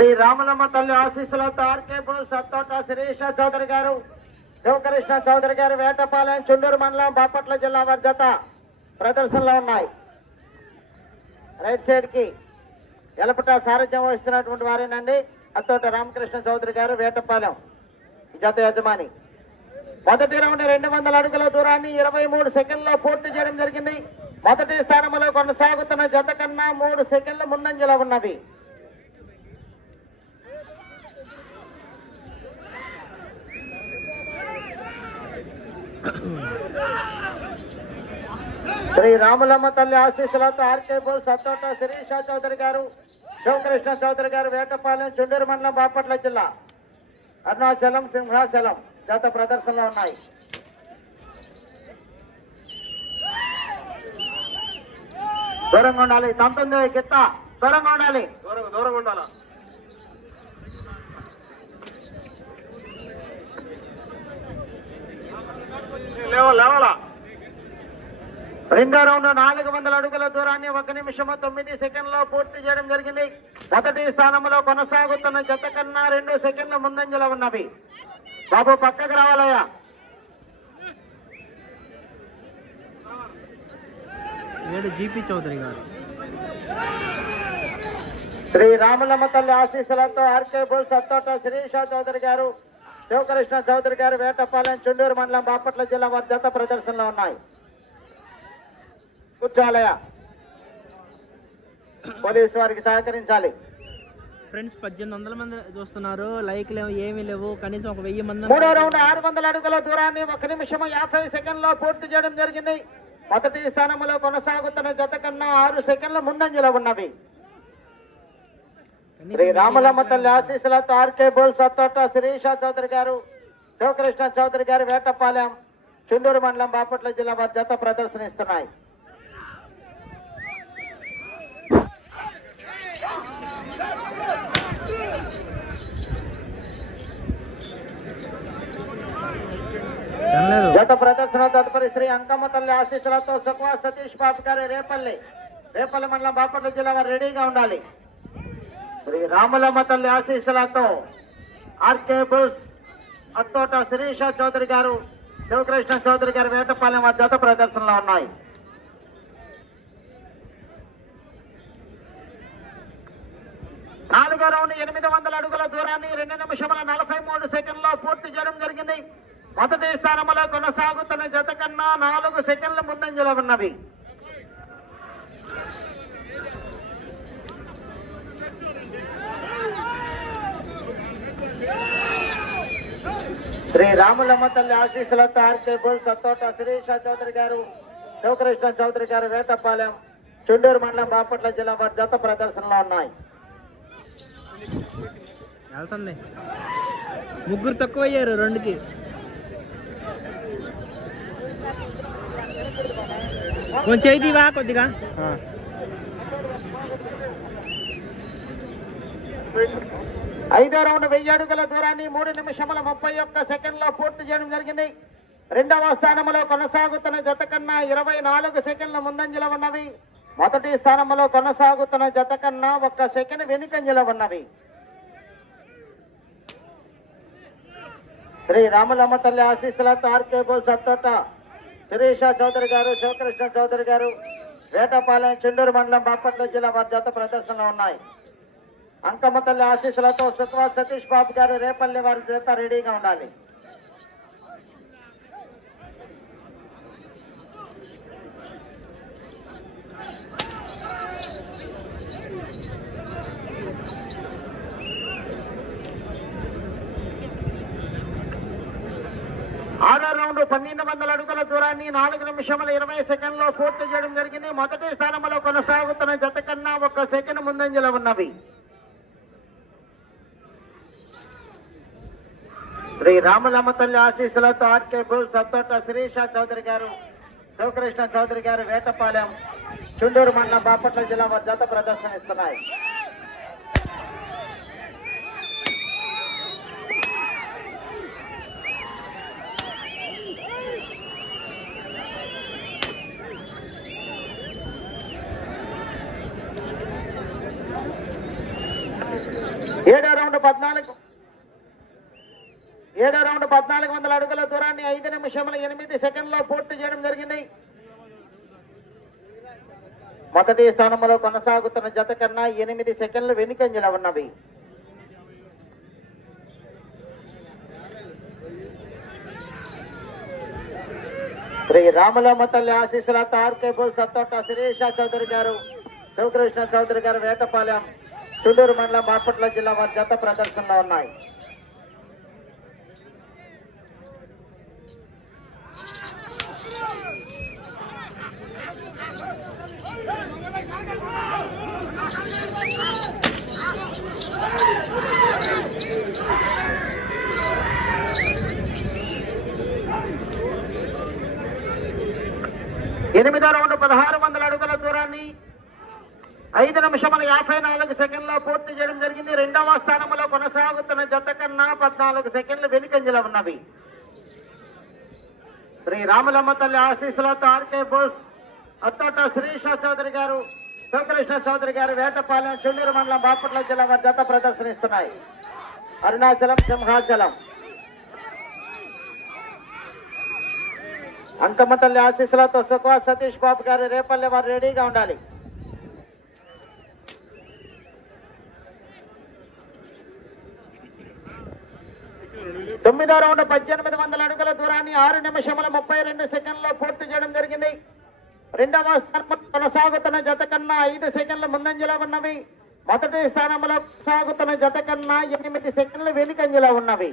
శ్రీ రాములమ్మ తల్లి ఆశీస్సులతో RK bull సత్తోట Sirisha Chowdary గారు, శివకృష్ణ చౌదరి గారు, వేటపాలెం, చుండూరు మండలం, బాపట్ల జిల్లా వారి జత ప్రదర్శనలో ఉన్నాయి. రైట్ సైడ్ కి ఎలపట సారథ్యం వహిస్తున్నటువంటి వారేనండి అత్తోట రామకృష్ణ చౌదరి గారు, వేటపాలెం జత యజమాని. మొదటి రౌండ్ 200 అడుగుల దూరాన్ని 23 సెకండ్లో పూర్తి చేయడం జరిగింది. మొదటి స్థానంలో కొనసాగుతున్న జత కన్నా 3 సెకండ్ల ముందంజలో ఉన్నవి. శ్రీ రాములమ్మ తల్లి ఆశీస్సులతో ఆర్కే బుల్ సత్తోట శిరీష చౌదరి గారు, శివకృష్ణ చౌదరి గారు, వేటపాలెం, చుండూరు మండలం, బాపట్ల జిల్లా అరుణాచలం, సింహాచలం జత ప్రదర్శనలో ఉన్నాయి. దూరంగా ఉండాలి, తంతుంది గిత్త, దూరంగా ఉండాలి, దూరంగా ఉండాలి. లేవాలా. రెండో రౌండ్ 400 అడుగుల దూరాన్ని 1 నిమిషం 9 సెకండ్లో పూర్తి చేయడం జరిగింది. మొదటి స్థానంలో కొనసాగుతున్న జత కన్నా 2 సెకండ్ల ముందంజలో ఉన్నవి. బాబు పక్కకు రావాలయ్యా. జీపీ చౌదరి గారు. శ్రీ రాములమ్మ తల్లి ఆశీస్సులతో ఆర్కే బుల్ సత్తోట శిరీష చౌదరి గారు, శివకృష్ణ చౌదరి గారు, వేటపాలెం, చుండూరు మండలం, బాపట్ల జిల్లా వారి జత ప్రదర్శనలో ఉన్నాయి. కూర్చోవాలయ్యా, పోలీసు వారికి సహకరించాలి. ఫ్రెండ్స్ 1800 మంది చూస్తున్నారు, లైక్ లేవు, ఏమీ లేవు, కనీసం 1000 మంది. మూడో రౌండ్ 600 అడుగుల దూరాన్ని 1 నిమిషం 50 సెకండ్లో పూర్తి చేయడం జరిగింది. మొదటి స్థానంలో కొనసాగుతున్న జత కన్నా 6 సెకండ్ల ముందంజలో ఉన్నవి. శ్రీ రాములమ్మ తల్లి ఆశీస్సులతో ఆర్కే బుల్ సత్తోట శిరీష చౌదరి గారు, శివకృష్ణ చౌదరి గారు, వేటపాలెం, చుండూరు మండలం, బాపట్ల జిల్లా వారి జత ప్రదర్శనిస్తున్నాయి. జత ప్రదర్శన తదుపరి శ్రీ అంకమ్మ తల్లి ఆశీస్సులతో సుఖవా సతీష్ బాబు గారు, రేపల్లి మండలం, బాపట్ల జిల్లా వారు రెడీగా ఉండాలి. శ్రీ రాములమ్మ తల్లి ఆశీస్సులతో ఆర్కే బుల్స్ అత్తోట శిరీష చౌదరి గారు, శివకృష్ణ చౌదరి గారు, వేటపాలెం వారి జత ప్రదర్శనలో ఉన్నాయి. నాలుగో రౌండ్ 800 అడుగుల దూరాన్ని 2 నిమిషముల 43 సెకండ్లో పూర్తి చేయడం జరిగింది. మొదటి స్థానంలో కొనసాగుతున్న జత కన్నా 4 సెకండ్ల ముందంజలో ఉన్నవి. శ్రీ రాములమ్మ తల్లి ఆశీస్సులతో ఆర్కే బుల్ సత్తోట శిరీష చౌదరి గారు, శివకృష్ణ చౌదరి గారు, వేటపాలెం, చుండూరు మండలం, బాపట్ల జిల్లా వారి జత ప్రదర్శనలో ఉన్నాయి. వెళ్తుంది, ముగ్గురు తక్కువ అయ్యారు 2కి. కొంచెం ఇదివా కొద్దిగా. ఐదో రౌండ్ 1000 అడుగుల దూరాన్ని 3 నిమిషముల 31 సెకండ్లో పూర్తి చేయడం జరిగింది. రెండవ స్థానంలో కొనసాగుతున్న జత కన్నా 24 సెకండ్ల ముందంజలో ఉన్నవి. మొదటి స్థానంలో కొనసాగుతున్న జత కన్నా 1 సెకండ్ వెనుకంజలో ఉన్నవి. శ్రీ రాములమ్మ తల్లి ఆశీస్సులతో ఆర్కే బుల్ సత్తోట శిరీష చౌదరి గారు, శివకృష్ణ చౌదరి గారు, వేటపాలెం, చుండూరు మండలం, బాపట్ల జిల్లా వారి జత ప్రదర్శనలో ఉన్నాయి. అంకమ్మ తల్లి ఆశీస్సులతో సుఖవా సతీష్ బాబు గారు, రేపల్లి వారి జత రెడీగా ఉండాలి. ఆరో రౌండ్ 1200 అడుగుల దూరాన్ని 4 నిమిషముల 20 సెకండ్లో పూర్తి చేయడం జరిగింది. మొదటి స్థానంలో కొనసాగుతున్న జత కన్నా 1 సెకండ్ ముందంజలో ఉన్నవి. శ్రీ రాములమ్మ తల్లి ఆశీస్సులతో ఆర్కే బుల్ సత్తోట శిరీష చౌదరి గారు, శివకృష్ణ చౌదరి గారు, వేటపాలెం, చుండూరు మండలం, బాపట్ల జిల్లా వారి జత ప్రదర్శనిస్తున్నాయి. ఏడో రౌండ్ 1400 అడుగుల దూరాన్ని 5 నిమిషముల 8 సెకండ్లో పూర్తి చేయడం జరిగింది. మొదటి స్థానంలో కొనసాగుతున్న జత కన్నా 8 సెకండ్లు వెనుకంజలో ఉన్నవి. శ్రీ రామలమ్మ తల్లి ఆశీస్సులతో ఆర్కేబుల్ సత్తోట శిరీష చౌదరి గారు, శివకృష్ణ చౌదరి గారు, వేటపాలెం, చుండూరు మండలం, బాపట్ల జిల్లా వారి జత ప్రదర్శనలో ఉన్నాయి. ఎనిమిదో రౌండ్ 1600 అడుగుల దూరాన్ని 5 నిమిషముల 54 సెకండ్లో పూర్తి చేయడం జరిగింది. రెండవ స్థానంలో కొనసాగుతున్న జత కన్నా 14 సెకండ్లు వెనుకంజలో ఉన్నవి. శ్రీ రామలమ్మ తల్లి ఆశీస్సులతో ఆర్కే బోస్, అత్తోట శిరీష చౌదరి గారు, శివకృష్ణ చౌదరి గారు, వేటపాలెం, చుండూరు మండలం, బాపట్ల జిల్లా వారి జత ప్రదర్శనిస్తున్నాయి. అరుణాచలం, సింహాచలం. అంకమ్మ తల్లి ఆశీస్సులతో సుఖవా సతీష్ బాబు గారు, రేపల్లె వారు రెడీగా ఉండాలి. తొమ్మిదో రౌండ్ 1800 అడుగుల దూరాన్ని 6 నిమిషముల 32 సెకండ్లో పూర్తి చేయడం జరిగింది. రెండవ స్థానంలో కొనసాగుతున్న జత కన్నా 5 సెకండ్ల ముందంజలో ఉన్నవి. మొదటి స్థానంలో కొనసాగుతున్న జత కన్నా 8 సెకండ్లు వెనుకంజలో ఉన్నవి.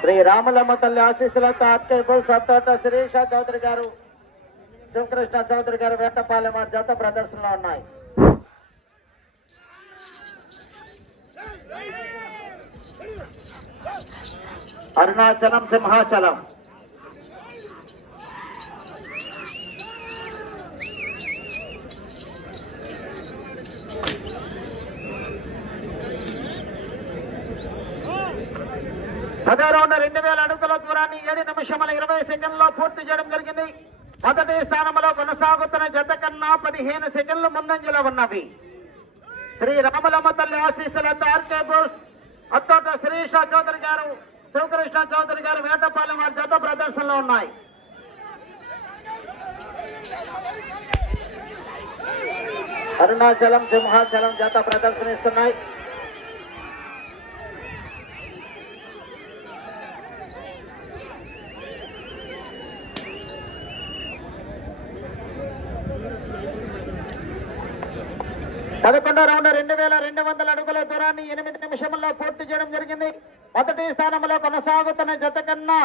శ్రీ రామలమ్మ తల్లి ఆశీస్సులతో అత్తయ్య సత్తోట శిరీష చౌదరి గారు, శివకృష్ణ చౌదరి గారు, వేటపాలెం వారి జత ప్రదర్శనలో ఉన్నాయి. అరుణాచలం, సింహాచలం. పదో రౌండ్ 2000 అడుగుల దూరాన్ని 7 నిమిషముల 20 సెకండ్లో పూర్తి చేయడం జరిగింది. మొదటి స్థానంలో కొనసాగుతున్న జత కన్నా 15 సెకండ్లు ముందంజలో ఉన్నవి. శ్రీ రామలమ్మ తల్లి ఆశీస్సులతో ఆర్కే బోస్, అత్తోట శిరీష చౌదరి గారు, శివకృష్ణ చౌదరి గారు, వేటపాలెం వారి జత ప్రదర్శనలో ఉన్నాయి. అరుణాచలం, సింహాచలం జత ప్రదర్శనిస్తున్నాయి. పదకొండో రౌండ్ 2200 అడుగుల దూరాన్ని 8 నిమిషముల్లో పూర్తి చేయడం జరిగింది. మొదటి స్థానంలో కొనసాగుతున్న జత కన్నా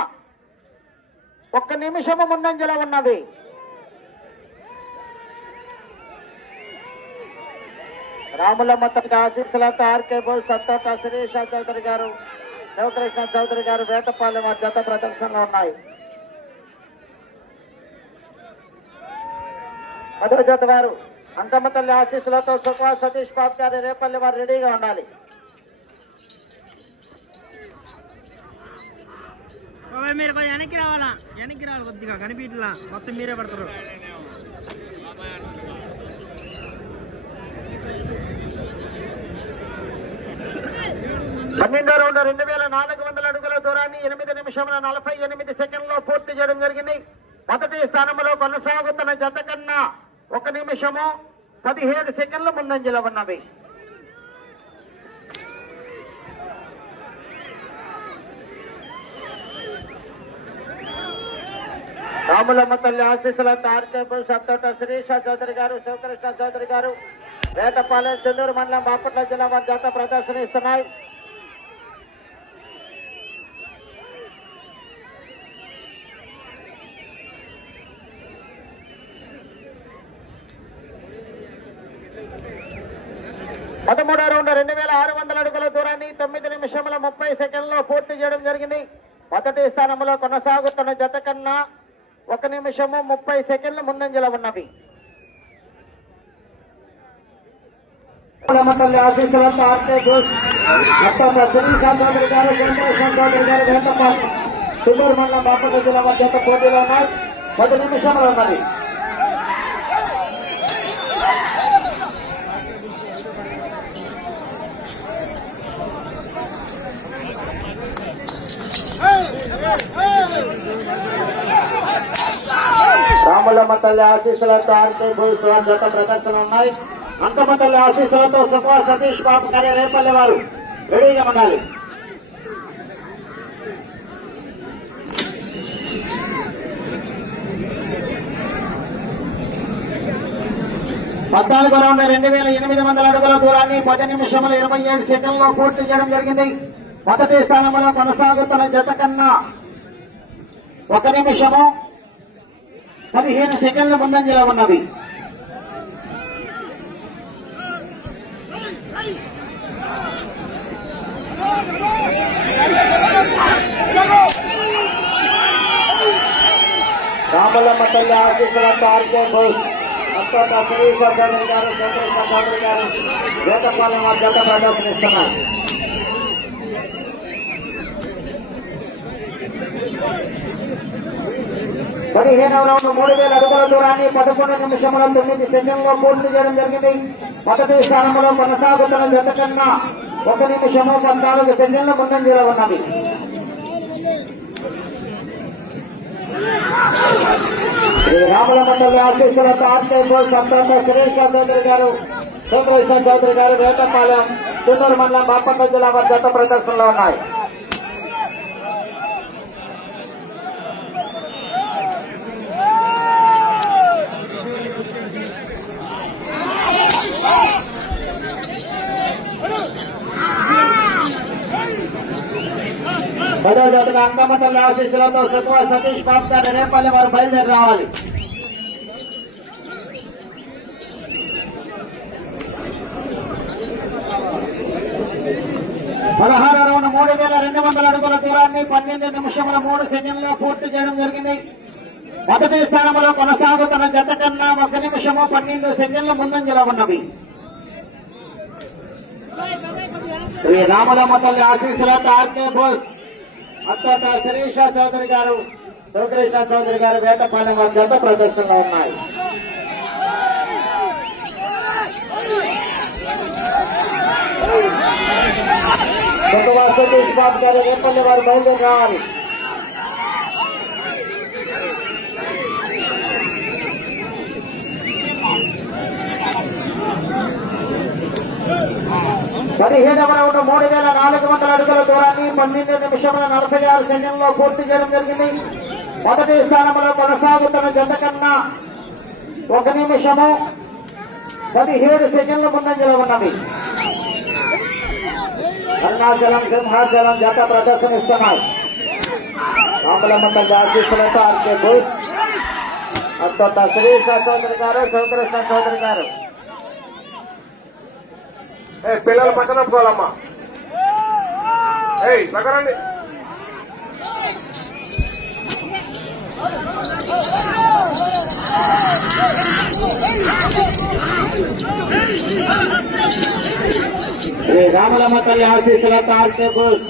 1 నిమిషము ముందంజలో ఉన్నవి. రాములమ్మ తల్లి ఆశీస్సులతో ఆర్కే బోల్, సత్తోట శిరీష చౌదరి గారు, శివకృష్ణ చౌదరి గారు, వేటపాలెం వారి జత ప్రదర్శనలో ఉన్నాయి. 10వ జత వారు అంకమ్మ తల్లి ఆశీస్సులతో సుఖవా సతీష్ బాబు గారు, రేపల్లి వారు రెడీగా ఉండాలి. మీరు వెనక్కి రావాలి కొద్దిగా కనిపించలా, మొత్తం మీరే పడతారు. పన్నెండో రౌండ్ 2400 అడుగుల దూరాన్ని 8 నిమిషముల 48 సెకండ్లో పూర్తి చేయడం జరిగింది. మొదటి స్థానంలో కొనసాగుతున్న జత కన్నా 1 నిమిషము 17 సెకండ్ల ముందంజలో ఉన్నవి. రాములమ్మ తల్లి ఆశీస్సులతో ఆర్కే బోస్, సత్తోట శిరీష చౌదరి గారు, శివకృష్ణ చౌదరి గారు, వేటపాలెం, చుండూరు మండలం, బాపట్ల జిల్లా వారి జత ప్రదర్శన ఇస్తున్నాయి. పదమూడో రౌండ్ 2600 అడుగుల దూరాన్ని 9 నిమిషముల 30 సెకండ్లో పూర్తి చేయడం జరిగింది. మొదటి స్థానంలో కొనసాగుతున్న జత కన్నా 1 నిమిషము 30 సెకండ్లు ముందంజలో ఉన్నవి. ఆశీస్సులతో ఆర్కే బోస్, శిరీష చౌదరి గారు, వెంకటేశ్వర చౌదరి గారు, వేటపాలెం, చుండూరు మండలం, బాపట్ల జిల్లా వారి జత పోటీలో ఉన్నాయి. 10 నిమిషంలో ఉన్నది. రాములమ్మ తల్లి ఆశీస్సులతో ఆర్కే భూస్వామి జత ప్రదర్శన ఉన్నాయి. అంకమ్మ తల్లి ఆశీస్సులతో సుఖ సతీష్ బాబు గారి రేపల్లి వారు రెడీగా ఉండాలి. పద్నాలుగు రౌండ్ 2800 అడుగుల దూరాన్ని 10 నిమిషముల 27 సెకండ్లో పూర్తి చేయడం జరిగింది. మొదటి స్థానంలో కొనసాగుతున్న జత కన్నా 1 నిమిషము 15 సెకండ్ల ముందంజలో ఉన్నవి. రాములమ్మ తల్లి ఆశీస్సులతో ఆర్కే బోస్ అంతటా శ్రీశ్వర్ చౌదరి గారు, చంద్రశేఖర్ చౌదరి గారు వేటపాలెం వారి జత ప్రదర్శనిస్తున్నారు. పదిహేనవ రౌండ్ 3000 అడుగుల దూరాన్ని 11 నిమిషముల 9 సెకండ్లో పూర్తి చేయడం జరిగింది. మొదటి స్థానంలో కొనసాగుతున్న జత కన్నా 1 నిమిషము 14 సెకండ్ల ముందంజలో ఉన్నది. శ్రీ రాములమ్మ తల్లి ఆశీస్సులతో ఆర్కే బోస్ అంతటా శ్రీశ్వర్ చౌదరి గారు, చంద్రశేఖర్ చౌదరి గారు వేటపాలెం చుండూరు మండలం బాపట్ల జిల్లా వారి జత ప్రదర్శనలో ఉన్నాయి. పదో జతగా అంకమ్మ తల్లి ఆశీస్సులతో సుఖ సతీష్ బాబు గారి రేపల్లి వారు బయలుదేరి రావాలి. పదహారు రౌండ్ 3200 అడుగుల దూరాన్ని 12 నిమిషముల 3 సెకండ్లో పూర్తి చేయడం జరిగింది. మొదటి స్థానంలో కొనసాగుతున్న జత కన్నా 1 నిమిషము 12 సెకండ్ల ముందంజలో ఉన్నవి. శ్రీ రాములమ్మ తల్లి ఆశీస్సులతో ఆర్కే బోస్ అంతటా శిరీష చౌదరి గారు, శివకృష్ణ చౌదరి గారు వేటపాలెం వారి జత ప్రదర్శనలో ఉన్నాయి. సతీష్ బాబు గారు రేపల్లి వారు బయలుదేరి రావాలి. పదిహేడవ రౌండ్ 3400 అడుగుల దూరాన్ని 12 నిమిషముల 46 సెకండ్లో పూర్తి చేయడం జరిగింది. మొదటి స్థానంలో కొనసాగుతున్న జత కన్నా 1 నిమిషము 17 సెకండ్ల ముందంజలో ఉన్నవి. అరుణాచలం సింహాచలం జత ప్రదర్శనిస్తున్నాయి. రాములమ్మ తల్లి ఆశీస్సులతో ఆర్కే బోస్ అంతటా శ్రీశ్వర్ చౌదరి గారు, శివకృష్ణ చౌదరి గారు. పిల్లలు పక్కన పోవాలమ్మా. పక్కనండి. శ్రీ రాములమ్మ తల్లి ఆశీస్సులతో ఆర్కే బోస్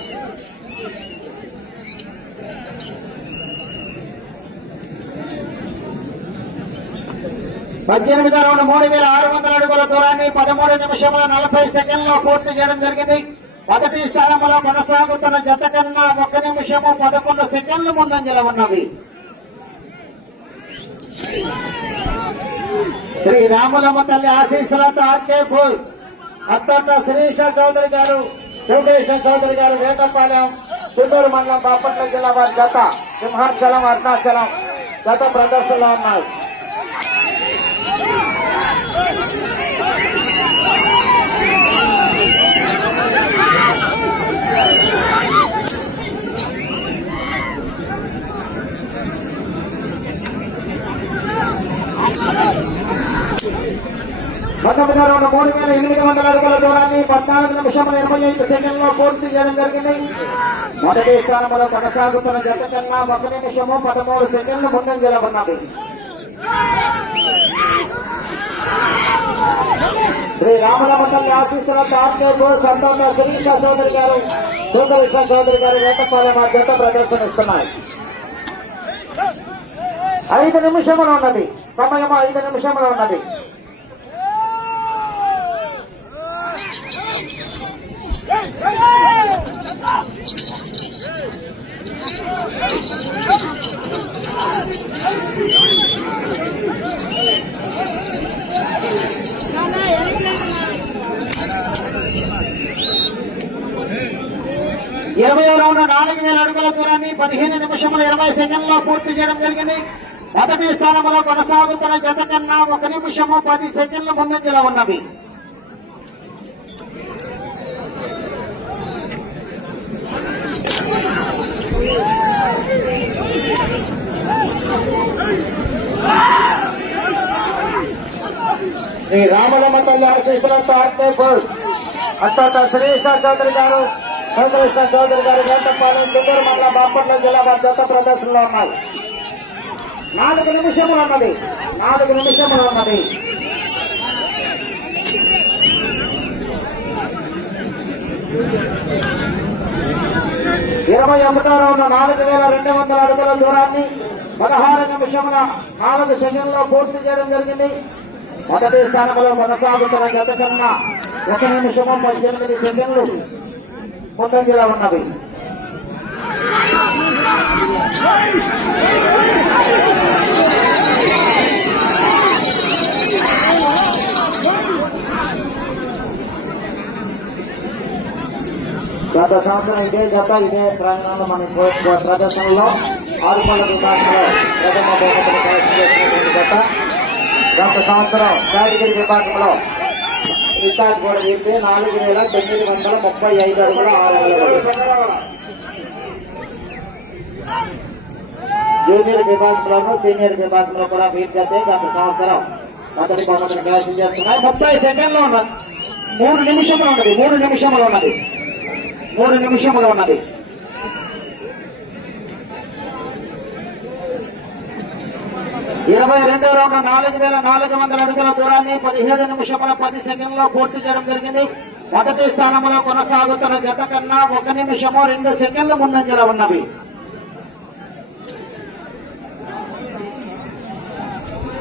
పద్దెనిమిది రౌండ్ 3600 అడుగుల దూరాన్ని 13 నిమిషముల 40 సెకండ్లో పూర్తి చేయడం జరిగింది. మొదటి స్థానంలో కొనసాగుతున్న జత కన్నా 1 నిమిషము 11 సెకండ్ల ముందంజలో ఉన్నవి. శ్రీ రాములమ్మ తల్లి ఆశీస్సులతో ఆర్కే బోస్ అంతటా శిరీష చౌదరి గారు, శివకృష్ణ చౌదరి గారు వేటపాలెం చుండూరు మండలం బాపట్ల జిల్లా వారి జత సింహాచలం అరుణాచలం జత ప్రదర్శనలో ఉన్నాయి. మొదటి రౌండ్ 3800 అడుగుల దూరాన్ని 14 నిమిషముల 25 సెకండ్లో పూర్తి చేయడం జరిగింది. మొదటి స్థానంలో కొనసాగుతున్న జత కన్నా 1 నిమిషము 13 సెకండ్లు ముందంజలో ఉన్నది. శ్రీ రాములమ్మ తల్లి ఆశీస్సులతో ఆర్కే బోస్ అంతటా శిరీష చౌదరి గారు, శివకృష్ణ చౌదరి గారు వేటపాలెం వారి జత ప్రదర్శనిస్తున్నాయి. 5 నిమిషములు ఉన్నది. సమయం 5 నిమిషములు ఉన్నది. 15 నిమిషముల 20 సెకండ్లో పూర్తి చేయడం జరిగింది. మొదటి స్థానంలో కొనసాగుతున్న జత కన్నా 1 నిమిషము 10 సెకండ్ల ముందంజలో ఉన్నవి. శ్రీ రామలమ్మ తల్లి ఆశీస్సులతో అత్తంత శ్రీకృష్ణ చౌదరి గారు వెంకటేశ్వర చౌదరి గారు వేటపాలెం చుండూరు మండలం బాపట్ల జిల్లా వారి జత ప్రదర్శనలో ఉన్నాయి. 4 నిమిషములు ఉన్నది. 4 నిమిషములు ఉన్నది. ఇరవై 21వ రౌండ్ 4200 అడుగుల దూరాన్ని 16 నిమిషముల 4 సెకండ్లో పూర్తి చేయడం జరిగింది. మొదటి స్థానంలో కొనసాగుతున్న జత కన్నా 1 నిమిషము 18 సెకండ్లు ముందంజలో ఉన్నవి. గత సంవత్సరం ఇదే జత ఇదే ప్రాంగణంలో మన ప్రదర్శనలో 6 పళ్ళ విభాగంలో ప్రథమ బహుమతిని కైవసం చేసినటువంటి జత గత సంవత్సరం కేటగిరీ విభాగంలో రికార్డు కూడా వీపి 4935 అడుగుల 6 జూనియర్ విభాగంలోనూ సీనియర్ విభాగంలో కూడా వీర్జతే గత సంవత్సరం మొదటి బహుమతిని కైవసం చేస్తున్నాయి. 30 సెకండ్లో ఉన్నది. 3 నిమిషములు ఉన్నది. 3 నిమిషములు ఉన్నది. 3 నిమిషములు ఉన్నది. ఇరవై 22వ రౌండ్ 4400 అడుగుల దూరాన్ని 17 నిమిషముల 10 సెకండ్లో పూర్తి చేయడం జరిగింది. మొదటి స్థానంలో కొనసాగుతున్న జత కన్నా 1 నిమిషము 2 సెకండ్లు ముందంజలో ఉన్నవి.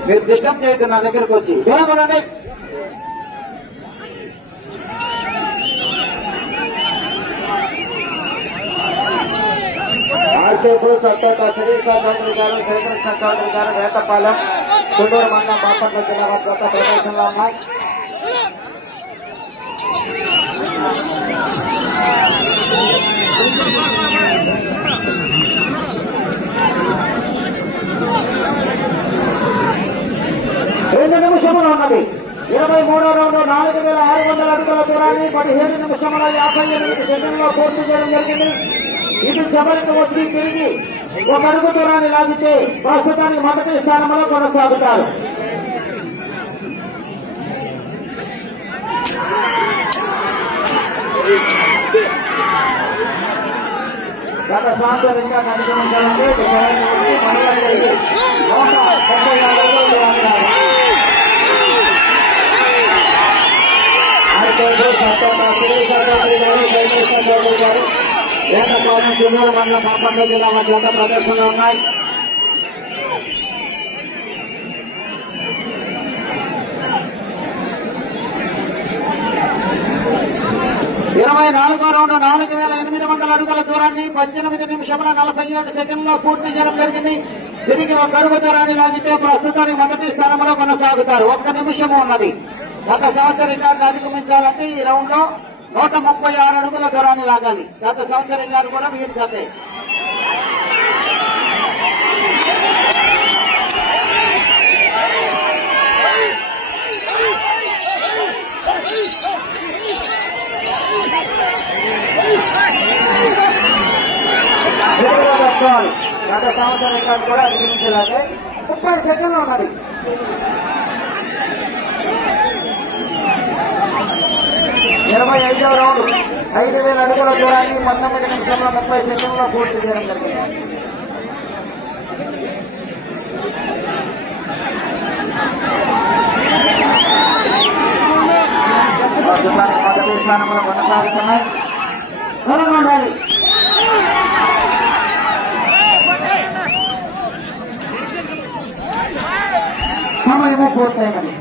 మీరు డిస్టర్బ్ చేయొద్దు నా దగ్గరకు వచ్చి దూరం ఉండండి. సత్తా శ్రీకృష్ణ చౌదరి గారు శ్రీకృష్ణ చౌదరి గారు వేటపాలెం చుండూరు మండలం బాపట్ల జిల్లా వారి జత ప్రదర్శనలో ఉన్నాయి. రెండు నిమిషములు ఉన్నది. 23వ రౌండ్ 4600 అడుగుల దూరాన్ని 17 నిమిషముల 58 సెకండ్లో పూర్తి చేయడం జరిగింది. ఇది చివరికి వచ్చి తిరిగి 1 అడుగు దూరాన్ని లాగితే ప్రస్తుతానికి మొదటి స్థానంలో కొనసాగుతారు. గత సంవత్సరం ఇంకా కనిపించాలంటే వేటపాలెం చుండూరు మండలం బాపట్ల జిల్లా వారి జత ప్రదర్శనలో ఉన్నాయి. ఇరవై 24వ రౌండ్ 4800 అడుగుల దూరాన్ని 18 నిమిషముల 47 సెకండ్లో పూర్తి చేయడం జరిగింది. తిరిగి 1 అడుగు దూరాన్ని లాగితే ప్రస్తుతానికి మొదటి స్థానంలో కొనసాగుతారు. 1 నిమిషము ఉన్నది. గత సంవత్సరం రికార్డు అధిగమించాలంటే ఈ రౌండ్ లో 136 అడుగుల దూరాన్ని లాగాలి. గత సంవత్సరం రికార్డు కూడా వీరి జతే. గత సంవత్సరం రికార్డు కూడా అధిగమించాలంటే 30 సెకండ్లు ఉన్నది. ఇరవై 25వ రౌండ్ 5000 అడుగుల దూరాన్ని 19 నిమిషంలో 30 సెకండ్లో పూర్తి చేయడం జరిగింది. మొదటి స్థానంలో కొనసాగుతున్నాయి. దూరంగా ఉండాలి. సమయము పూర్తయినది.